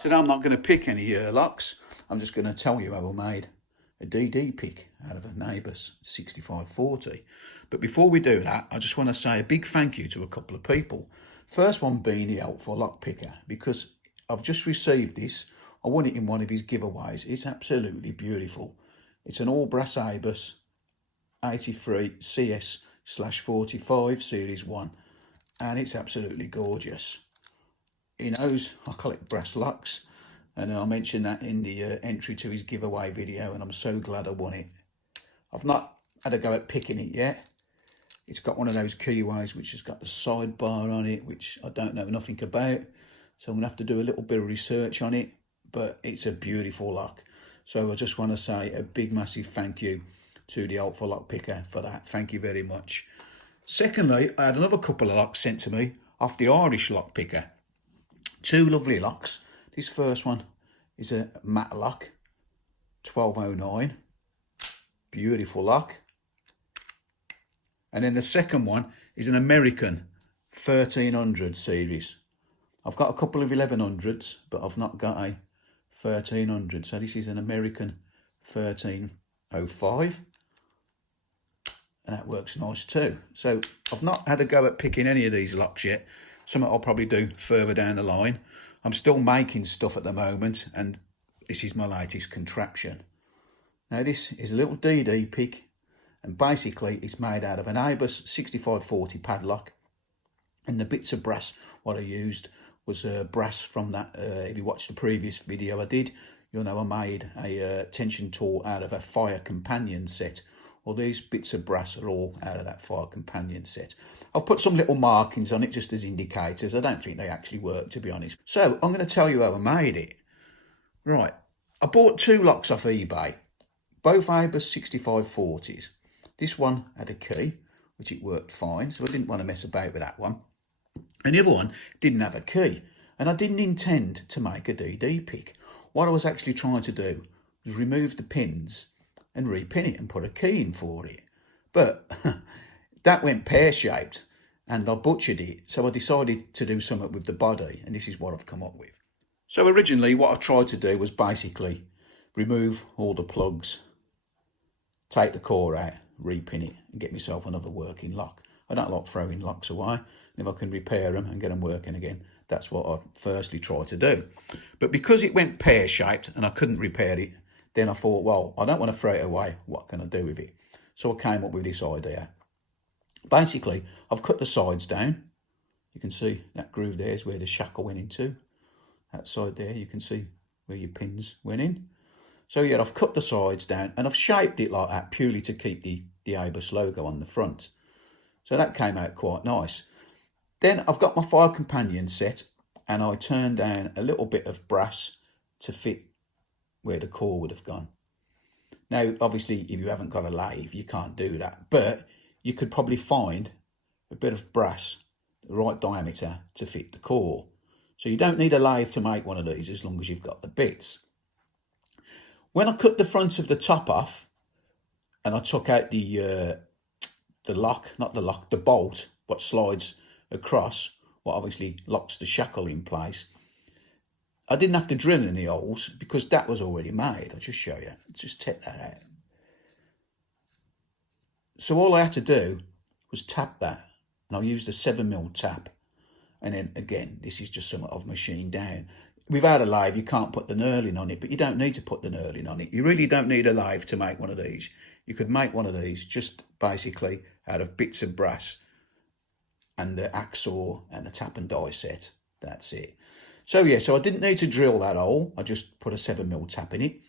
Today I'm not going to pick any locks. I'm just going to tell you how I made a DD pick out of a neighbour's 6540. But before we do that, I just want to say a big thank you to a couple of people. First one being the helpful lock picker, because I've just received this. I won it in one of his giveaways. It's absolutely beautiful. It's an all brass Abus 83 CS/45 Series 1, and it's absolutely gorgeous. He knows I collect brass locks, and I mentioned that in the entry to his giveaway video, and I'm so glad I won it. I've not had a go at picking it yet. It's got one of those keyways which has got the sidebar on it, which I don't know nothing about, so I'm going to have to do a little bit of research on it, but it's a beautiful lock. So I just want to say a big massive thank you to the helpful lock picker for that. Thank you very much. Secondly, I had another couple of locks sent to me off the Irish lock picker. Two lovely locks. This first one is a matte lock 1209, beautiful lock. And then the second one is an American 1300 series. I've got a couple of 1100s, but I've not got a 1300. So this is an American 1305, and that works nice too. So I've not had a go at picking any of these locks yet. Something I'll probably do further down the line. I'm still making stuff at the moment, and this is my latest contraption. Now this is a little DD pick, and basically it's made out of an Abus 6540 padlock, and the bits of brass what I used was brass from that, if you watched the previous video I did, you'll know I made a tension tool out of a fire companion set. Well, these bits of brass are all out of that fire companion set. I've put some little markings on it just as indicators. I don't think they actually work, to be honest. So I'm going to tell you how I made it. Right, I bought two locks off eBay, both Abus 6540s. This one had a key, which it worked fine, so I didn't want to mess about with that one. And the other one didn't have a key, and I didn't intend to make a DD pick. What I was actually trying to do was remove the pins and repin it and put a key in for it. But that went pear-shaped and I butchered it, so I decided to do something with the body, and this is what I've come up with. So originally what I tried to do was basically remove all the plugs, take the core out, repin it and get myself another working lock. I don't like throwing locks away. If I can repair them and get them working again, that's what I firstly try to do. But because it went pear-shaped and I couldn't repair it, then I thought, well, I don't want to throw it away. What can I do with it? So I came up with this idea. Basically, I've cut the sides down. You can see that groove there is where the shackle went into. That side there, you can see where your pins went in. So yeah, I've cut the sides down and I've shaped it like that purely to keep the Abus logo on the front. So that came out quite nice. Then I've got my fire companion set, and I turned down a little bit of brass to fit where the core would have gone. Now, obviously, if you haven't got a lathe, you can't do that, but you could probably find a bit of brass, the right diameter to fit the core. So you don't need a lathe to make one of these as long as you've got the bits. When I cut the front of the top off, and I took out the lock, not the lock, the bolt, what slides across, what obviously locks the shackle in place, I didn't have to drill any holes because that was already made. I'll just show you. Just take that out. So all I had to do was tap that, and I used a 7mm tap. And then again, this is just something I've machined down. Without a lathe, you can't put the knurling on it, but you don't need to put the knurling on it. You really don't need a lathe to make one of these. You could make one of these just basically out of bits of brass and the hacksaw and a tap and die set. That's it. So yeah, so I didn't need to drill that hole. I just put a 7mm tap in it.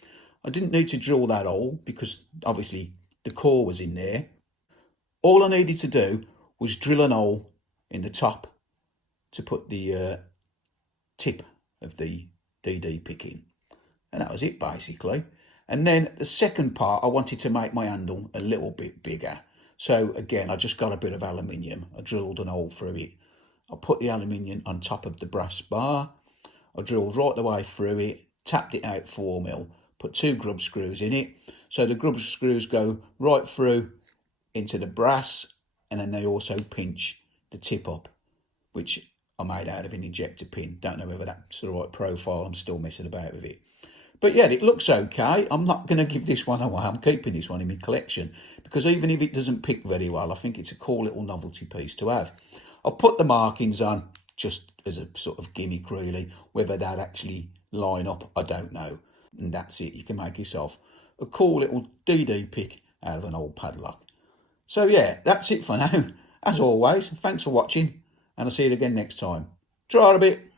I didn't need to drill that hole because obviously the core was in there. All I needed to do was drill an hole in the top to put the tip of the DD pick in. And that was it basically. And then the second part, I wanted to make my handle a little bit bigger. So again, I just got a bit of aluminium. I drilled an hole through it. I put the aluminium on top of the brass bar. I drilled right the way through it, tapped it out 4mm, put two grub screws in it. So the grub screws go right through into the brass, and then they also pinch the tip up, which I made out of an injector pin. Don't know whether that's the right profile. I'm still messing about with it. But yeah, it looks okay. I'm not going to give this one away. I'm keeping this one in my collection because even if it doesn't pick very well, I think it's a cool little novelty piece to have. I'll put the markings on just as a sort of gimmick, really. Whether that actually line up, I don't know. And that's it. You can make yourself a cool little DD pick out of an old padlock. So yeah, that's it for now. As always, thanks for watching, and I'll see you again next time. Try it a bit.